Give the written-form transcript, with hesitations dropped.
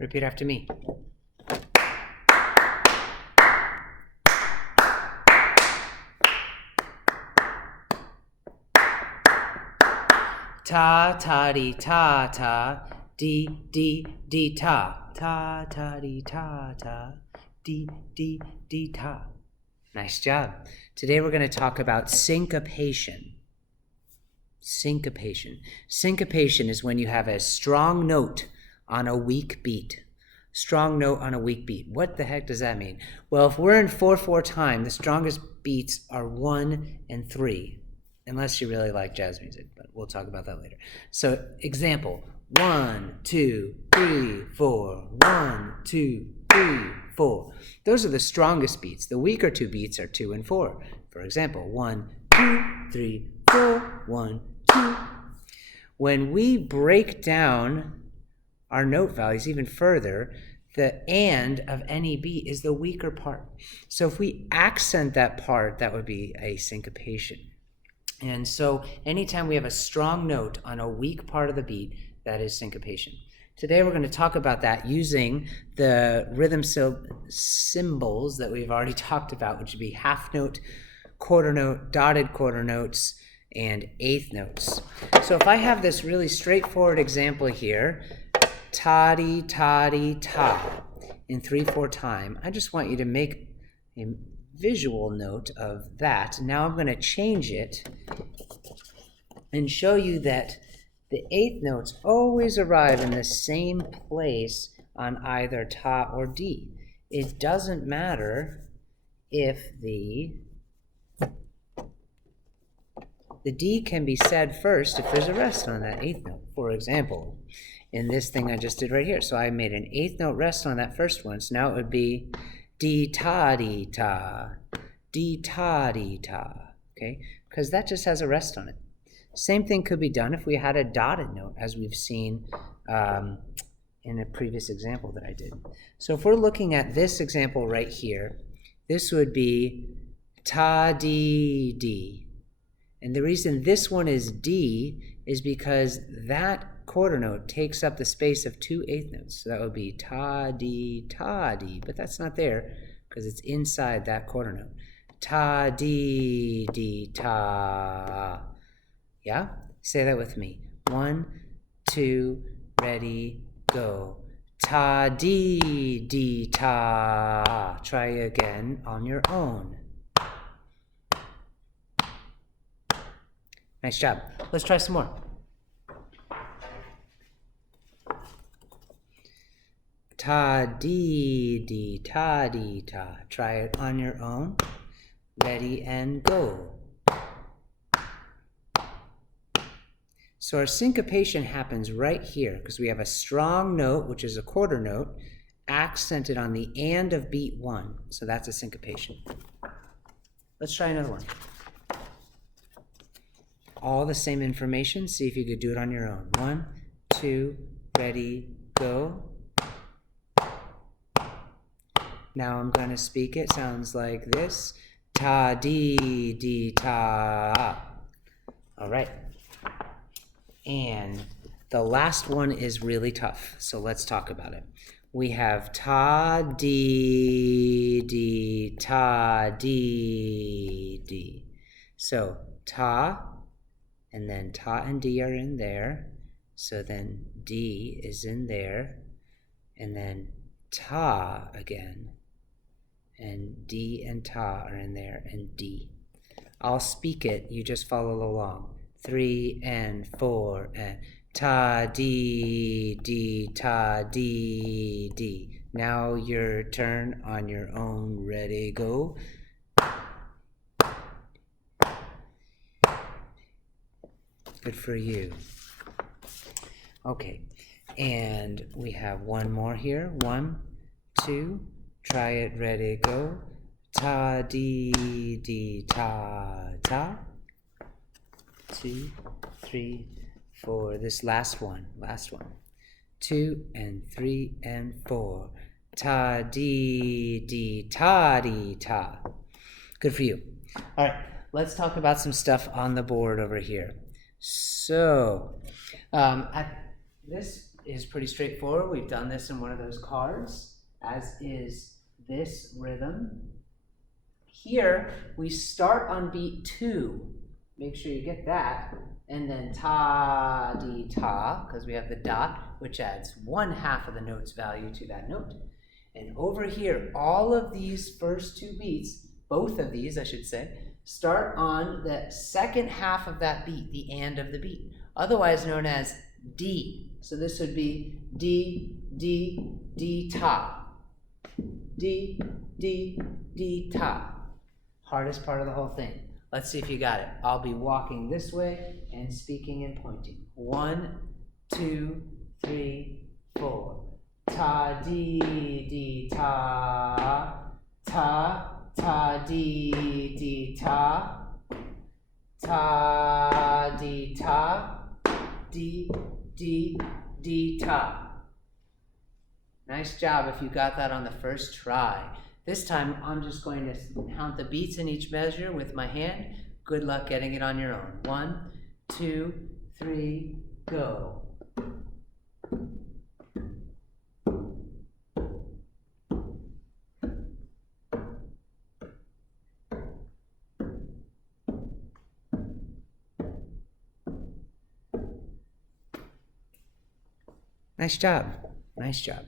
Repeat after me. Ta ta dee ta ta, dee dee dee ta, ta ta dee ta ta, dee dee dee ta. Nice job. Today we're going to talk about syncopation. Syncopation. Syncopation is when you have a strong note on a weak beat. Strong note on a weak beat. What the heck does that mean? Well, if we're in 4/4 time, the strongest beats are 1 and 3. Unless you really like jazz music, but we'll talk about that later. So, example, 1, 2, 3, 4, 1, 2, 3, 4. Those are the strongest beats. The weaker two beats are 2 and 4. For example, 1, 2, 3, 4, 1, 2. When we break down our note values even further, the and of any beat is the weaker part. So if we accent that part, that would be a syncopation. And so anytime we have a strong note on a weak part of the beat, that is syncopation. Today we're going to talk about that using the rhythm symbols that we've already talked about, which would be half note, quarter note, dotted quarter notes, and eighth notes. So if I have this really straightforward example here, ta-dee, ta-dee, ta, in 3/4 time, I just want you to make a visual note of that. Now I'm going to change it and show you that the eighth notes always arrive in the same place on either ta or D. It doesn't matter if the D can be said first if there's a rest on that eighth note. For example, in this thing I just did right here. So I made an eighth note rest on that first one. So now it would be dee ta dee ta, dee ta dee ta, okay? Because that just has a rest on it. Same thing could be done if we had a dotted note, as we've seen in a previous example that I did. So if we're looking at this example right here, this would be ta dee dee. And the reason this one is D is because that quarter note takes up the space of 2 eighth notes. So that would be ta dee, but that's not there because it's inside that quarter note. Ta dee dee ta. Yeah? Say that with me. 1, 2, ready, go. Ta dee dee ta. Try again on your own. Nice job. Let's try some more. Ta dee dee ta dee ta. Try it on your own. Ready and go. So our syncopation happens right here because we have a strong note, which is a quarter note, accented on the and of beat 1. So that's a syncopation. Let's try another one. All the same information. See if you could do it on your own. 1, 2, ready, go. Now I'm going to speak it. Sounds like this. Ta dee dee ta. All right. And the last one is really tough. So let's talk about it. We have ta dee dee ta dee dee. So ta, and then ta and D are in there. So then D is in there. And then ta again. And D and ta are in there, and D. I'll speak it, you just follow along. 3 and 4 and ta dee dee ta dee dee. Now your turn on your own. Ready, go. Good for you. Okay, and we have one more here. 1, 2. Try it, ready, go. Ta dee dee ta ta. 2, 3, 4. This last one. 2 and 3 and 4. Ta dee dee ta dee ta. Good for you. All right, let's talk about some stuff on the board over here. So, at this is pretty straightforward. We've done this in one of those cards, as is this rhythm. Here, we start on beat 2. Make sure you get that. And then ta, di, ta, because we have the dot, which adds 1/2 of the note's value to that note. And over here, all of these first 2 beats, both of these, I should say, start on the second half of that beat, the and of the beat, otherwise known as D. So this would be D, D, D, ta. D, D, D, ta. Hardest part of the whole thing. Let's see if you got it. I'll be walking this way and speaking and pointing. 1, 2, 3, 4. Ta, di, di, ta. Ta, ta, di, di, ta. Ta, di, ta. Di, di, di, ta. Nice job if you got that on the first try. This time, I'm just going to count the beats in each measure with my hand. Good luck getting it on your own. 1, 2, 3, go. Nice job. Nice job.